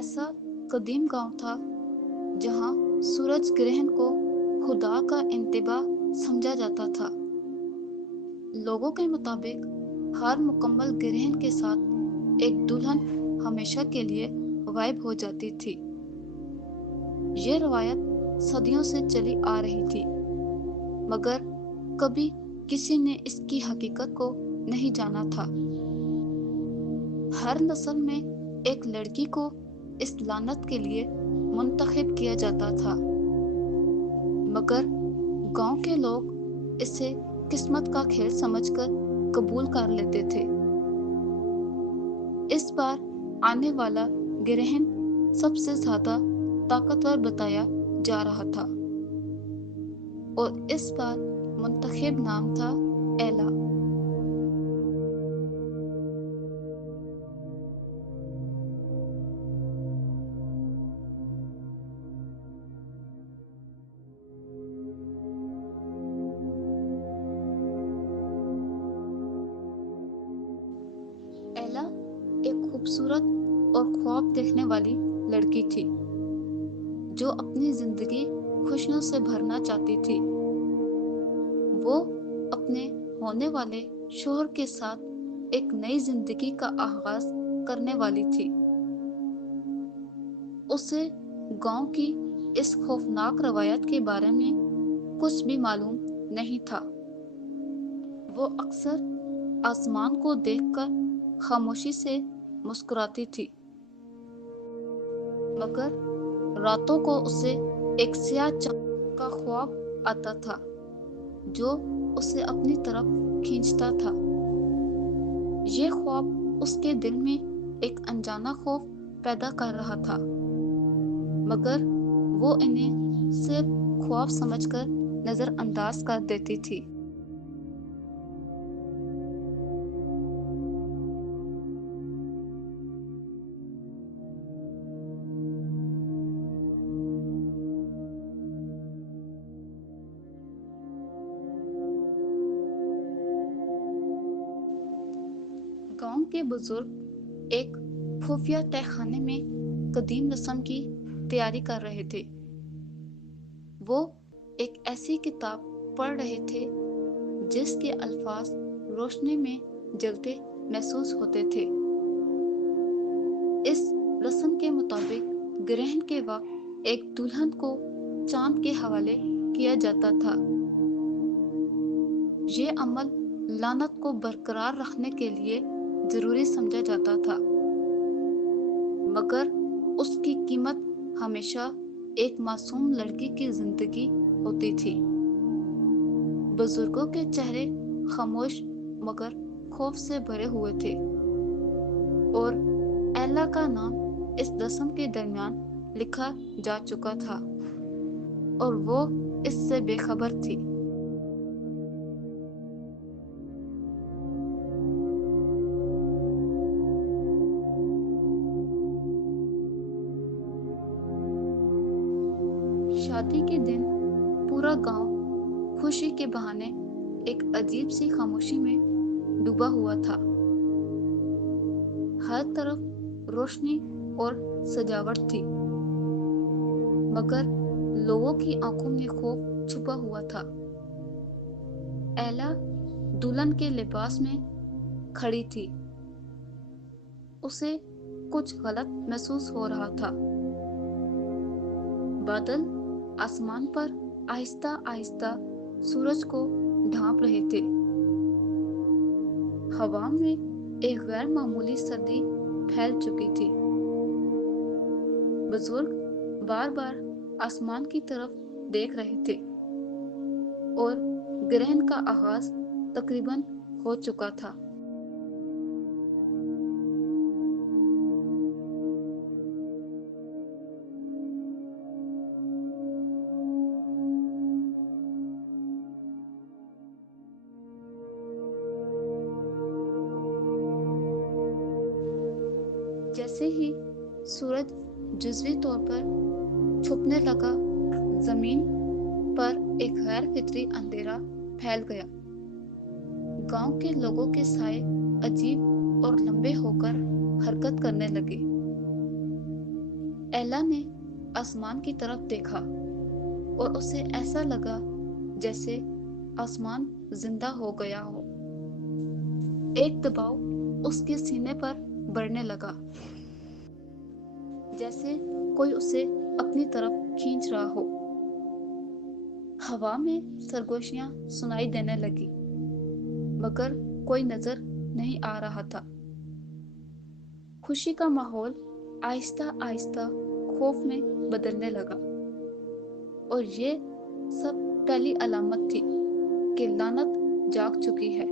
ऐसा कदीम गांव था जहां सूरज ग्रहण को खुदा का इंतबाह समझा जाता था। लोगों के मुताबिक हर मुकम्मल ग्रहण के साथ एक दुल्हन हमेशा के लिए गायब हो जाती थी। ये रवायत सदियों से चली आ रही थी, मगर कभी किसी ने इसकी हकीकत को नहीं जाना था। हर नस्ल में एक लड़की को इस लानत के लिए मुंतखब किया जाता था, मगर गांव के लोग इसे किस्मत का खेल समझकर कबूल कर लेते थे। इस बार आने वाला ग्रहण सबसे ज्यादा ताकतवर बताया जा रहा था और इस बार मुंतखब नाम था एला। एला एक खूबसूरत और ख्वाब देखने वाली लड़की थी जो अपनी जिंदगी खुशियों से भरना चाहती थी। वो अपने होने वाले शौहर के साथ एक नई जिंदगी का आगाज करने वाली थी। उसे गांव की इस खौफनाक रवायत के बारे में कुछ भी मालूम नहीं था। वो अक्सर आसमान को देखकर खामोशी से मुस्कुराती थी, मगर रातों को उसे एक सियाह चांद का ख्वाब आता था जो उसे अपनी तरफ खींचता था। ये ख्वाब उसके दिल में एक अनजाना खौफ पैदा कर रहा था, मगर वो इन्हें सिर्फ ख्वाब समझकर नजरअंदाज कर देती थी। गांव के बुजुर्ग एक खुफिया तहखाने में कदीम रस्म की तैयारी कर रहे थे। वो एक ऐसी किताब पढ़ रहे थे जिसके अल्फाज रोशनी में जलते महसूस होते थे। इस रस्म के मुताबिक ग्रहण के वक्त एक दुल्हन को चांद के हवाले किया जाता था। ये अमल लानत को बरकरार रखने के लिए जरूरी समझा जाता था, मगर उसकी कीमत हमेशा एक मासूम लड़की की जिंदगी होती थी। बुजुर्गों के चेहरे खामोश मगर खौफ से भरे हुए थे और एला का नाम इस रस्म के दरमियान लिखा जा चुका था और वो इससे बेखबर थी। शादी के दिन पूरा गांव खुशी के बहाने एक अजीब सी खामोशी में डूबा हुआ था। हर तरफ रोशनी और सजावट थी, मगर लोगों की आंखों में खौफ छुपा हुआ था। एला दुल्हन के लिबास में खड़ी थी। उसे कुछ गलत महसूस हो रहा था। बादल आसमान पर आहिस्ता आहिस्ता सूरज को ढांप रहे थे। हवा में एक गैर मामूली सर्दी फैल चुकी थी। बुजुर्ग बार बार आसमान की तरफ देख रहे थे और ग्रहण का आगाज तकरीबन हो चुका था। जैसे ही सूरज जुज़वी तौर पर छुपने लगा, जमीन पर एक गैर फितरी अंधेरा फैल गया। गांव के लोगों के साए अजीब और लंबे होकर हरकत करने लगे। ایلا نے آسمان کی طرف دیکھا اور اسے ایسا لگا جیسے آسمان زندہ ہو گیا ہو۔ ایک دباؤ اس کے سینے پر بڑھنے لگا، جیسے کوئی اسے اپنی طرف کھینچ رہا ہو۔ ہوا میں سرگوشیاں سنائی دینے لگی، مگر کوئی نظر نہیں آ رہا تھا۔ خوشی کا ماحول آہستہ آہستہ خوف میں بدلنے لگا، اور یہ سب پہلی علامت تھی کہ لعنت جاگ چکی ہے۔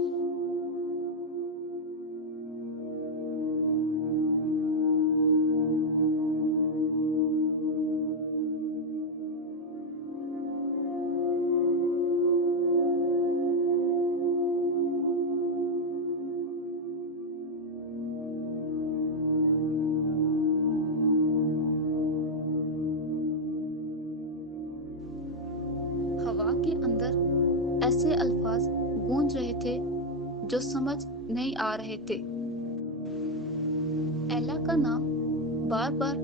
ہوا کے اندر ایسے الفاظ گونج رہے تھے جو سمجھ نہیں آ رہے تھے۔ ایلا کا نام بار بار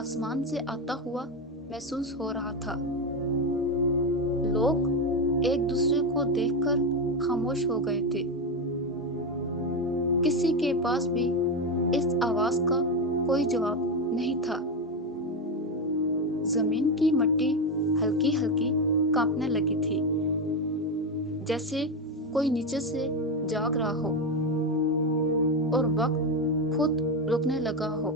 آسمان سے آتا ہوا محسوس ہو رہا تھا۔ لوگ ایک دوسرے کو دیکھ کر خاموش ہو گئے تھے۔ کسی کے پاس بھی اس آواز کا کوئی جواب نہیں تھا۔ زمین کی مٹی ہلکی ہلکی کانپنے لگی تھی، جیسے کوئی نیچے سے جاگ رہا ہو اور وقت خود رکنے لگا ہو۔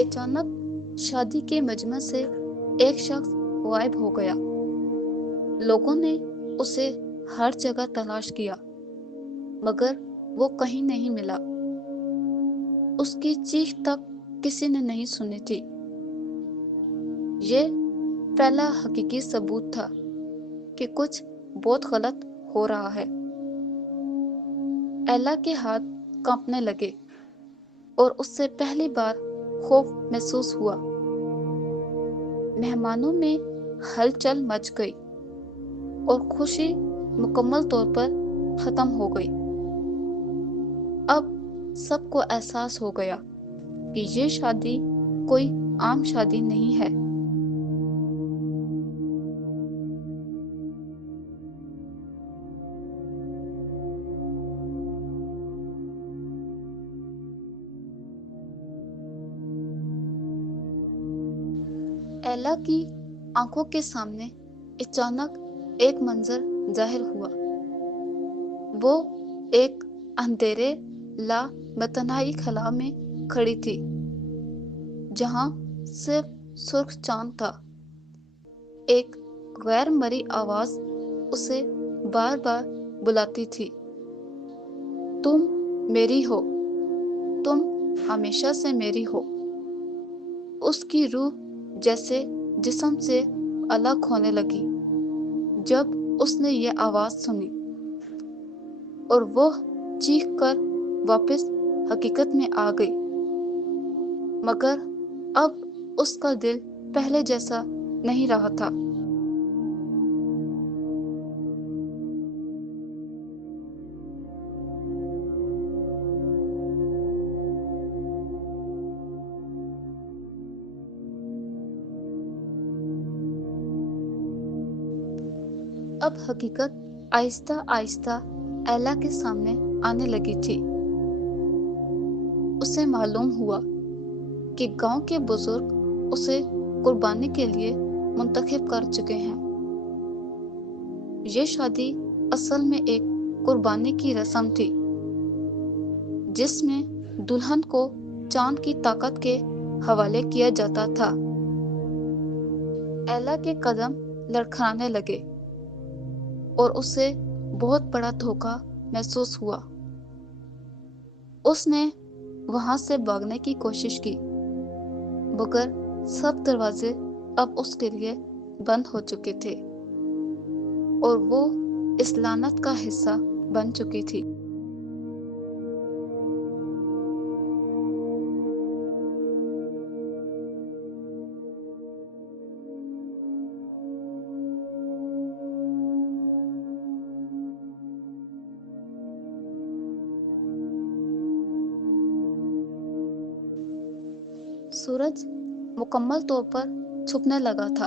اچانک شادی کے مجمع سے ایک شخص غائب ہو گیا۔ لوگوں نے اسے ہر جگہ تلاش کیا، مگر وہ کہیں نہیں ملا۔ اس کی چیخ تک کسی نے نہیں سنی تھی۔ یہ پہلا حقیقی ثبوت تھا کہ کچھ بہت غلط ہو رہا ہے۔ ایلا کے ہاتھ کانپنے لگے اور اس سے پہلی بار خوف محسوس ہوا۔ مہمانوں میں ہلچل مچ گئی اور خوشی مکمل طور پر ختم ہو گئی۔ اب سب کو احساس ہو گیا کہ یہ شادی کوئی عام شادی نہیں ہے۔ ایلا کی آنکھوں کے سامنے اچانک ایک منظر ظاہر ہوا۔ وہ ایک اندھیرے لا متناہی خلا میں کھڑی تھی، جہاں صرف سرخ چاند تھا۔ ایک غیر مرئی آواز اسے بار بار بلاتی تھی، تم میری ہو، تم ہمیشہ سے میری ہو۔ اس کی روح جیسے جسم سے الگ ہونے لگی جب اس نے یہ آواز سنی، اور وہ چیخ کر واپس حقیقت میں آ گئی، مگر اب اس کا دل پہلے جیسا نہیں رہا تھا۔ اب حقیقت آہستہ آہستہ ایلا کے سامنے آنے لگی تھی۔ اسے معلوم ہوا کہ گاؤں کے بزرگ اسے قربانی کے لیے منتخب کر چکے ہیں۔ یہ شادی اصل میں ایک قربانی کی رسم تھی، جس میں دلہن کو چاند کی طاقت کے حوالے کیا جاتا تھا۔ ایلا کے قدم لڑکھڑانے لگے اور اسے بہت بڑا دھوکا محسوس ہوا۔ اس نے وہاں سے بھاگنے کی کوشش کی، مگر سب دروازے اب اس کے لیے بند ہو چکے تھے اور وہ اس لعنت کا حصہ بن چکی تھی۔ सूरज मुकम्मल तौर पर छुपने लगा था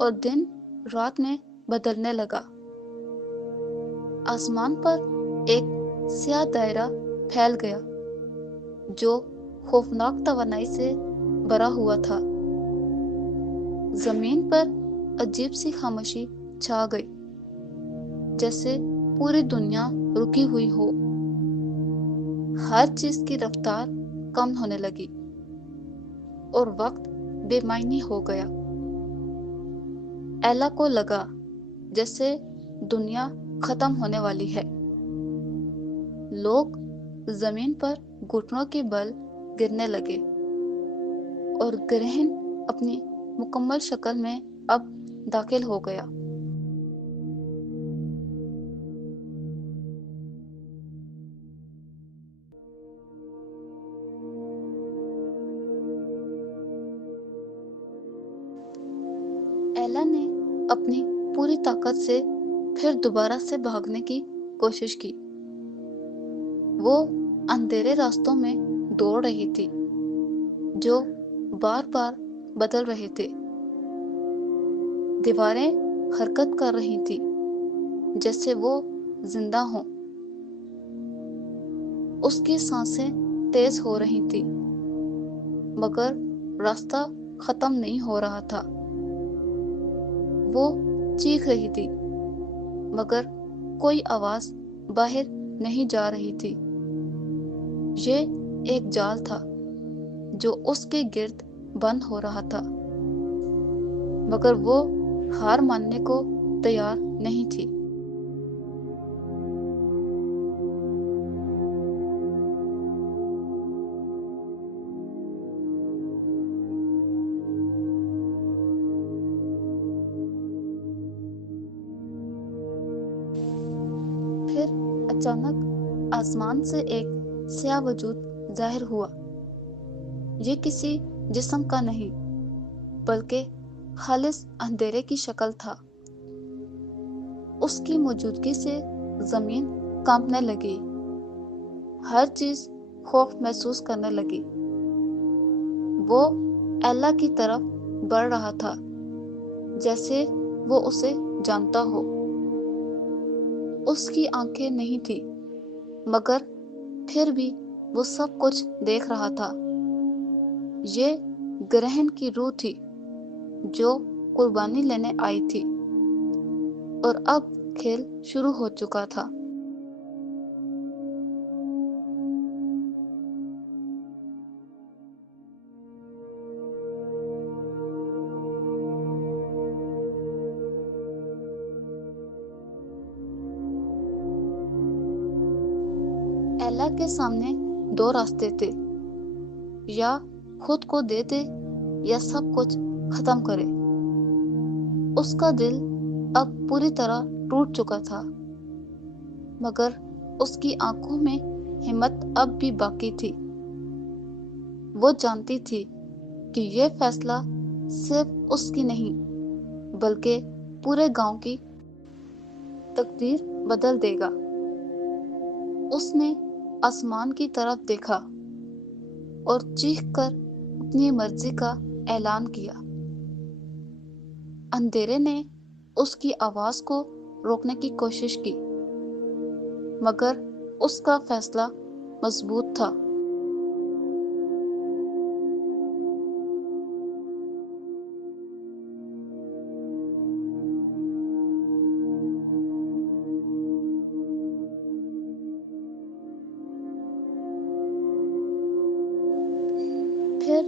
और दिन रात में बदलने लगा। आसमान पर एक स्याह दायरा फैल गया जो खौफनाक तवानाई से भरा हुआ था। जमीन पर अजीब सी खामोशी छा गई, जैसे पूरी दुनिया रुकी हुई हो। हर चीज की रफ्तार कम होने लगी और वक्त बेमायनी हो गया। एला को लगा जैसे दुनिया खत्म होने वाली है। लोग जमीन पर घुटनों के बल गिरने लगे और ग्रहण अपनी मुकम्मल शक्ल में अब दाखिल हो गया। एला ने अपनी पूरी ताकत से फिर दोबारा से भागने की कोशिश की। वो अंधेरे रास्तों में दौड़ रही थी जो बार बार बदल रहे थे। दीवारें हरकत कर रही थी जैसे वो जिंदा हों। उसकी सांसें तेज हो रही थी, मगर रास्ता खत्म नहीं हो रहा था। वो चीख रही थी, मगर कोई आवाज बाहर नहीं जा रही थी। ये एक जाल था जो उसके गिर्द बंद हो रहा था, मगर वो हार मानने को तैयार नहीं थी। फिर अचानक आसमान से एक स्याह वजूद जाहिर हुआ। ये किसी जिस्म का नहीं, बल्कि खालिस अंधेरे की शक्ल था। उसकी मौजूदगी से जमीन कांपने लगी। हर चीज खौफ महसूस करने लगी। वो एला की तरफ बढ़ रहा था, जैसे वो उसे जानता हो। उसकी आंखें नहीं थी, मगर फिर भी वो सब कुछ देख रहा था। ये ग्रहण की रूह थी जो कुर्बानी लेने आई थी, और अब खेल शुरू हो चुका था। एला के सामने दो रास्ते थे, या खुद को दे दे या सब कुछ खत्म करे। उसका दिल अब पूरी तरह टूट चुका था, मगर उसकी आंखों में हिम्मत अब भी बाकी थी। वो जानती थी कि यह फैसला सिर्फ उसकी नहीं, बल्कि पूरे गांव की तकदीर बदल देगा। उसने आसमान की तरफ देखा और चीखकर अपनी मर्जी का ऐलान किया। अंधेरे ने उसकी आवाज को रोकने की कोशिश की, मगर उसका फैसला मजबूत था। फिर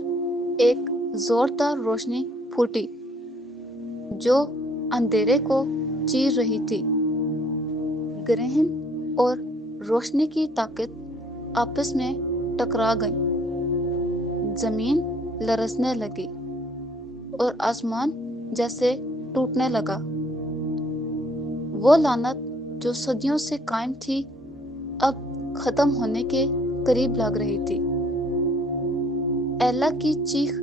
एक जोरदार रोशनी फूटी जो अंधेरे को चीर रही थी। ग्रहण और रोशनी की ताकत आपस में टकरा गई। जमीन लरसने लगी और आसमान जैसे टूटने लगा। वो लानत जो सदियों से कायम थी, अब खत्म होने के करीब लग रही थी। एला की चीख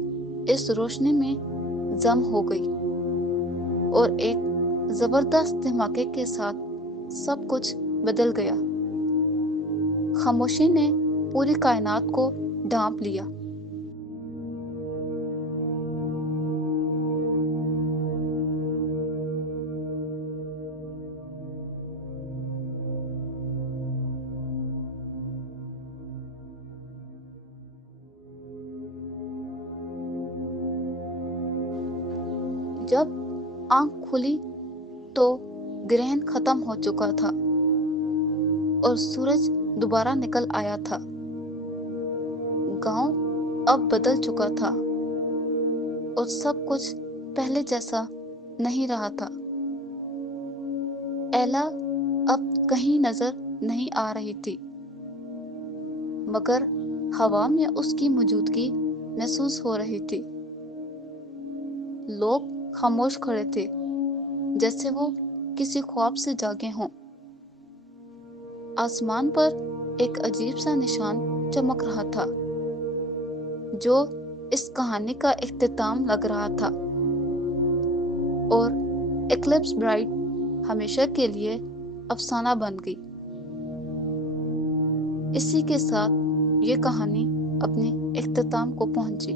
इस रोशनी में जम हो गई और एक जबरदस्त धमाके के साथ सब कुछ बदल गया। खामोशी ने पूरी कायनात को ढांप लिया। जब आंख खुली तो ग्रहण खत्म हो चुका था और सूरज दोबारा निकल आया था। गांव अब बदल चुका था और सब कुछ पहले जैसा नहीं रहा था। एला अब कहीं नजर नहीं आ रही थी, मगर हवा में उसकी मौजूदगी महसूस हो रही थी। लोग खामोश खड़े थे, जैसे वो किसी ख्वाब से जागे हों। आसमान पर एक अजीब सा निशान चमक रहा था, जो इस कहानी का इख्तिताम लग रहा था, और एक्लिप्स ब्राइड हमेशा के लिए अफसाना बन गई। इसी के साथ ये कहानी अपने इख्तिताम को पहुंची।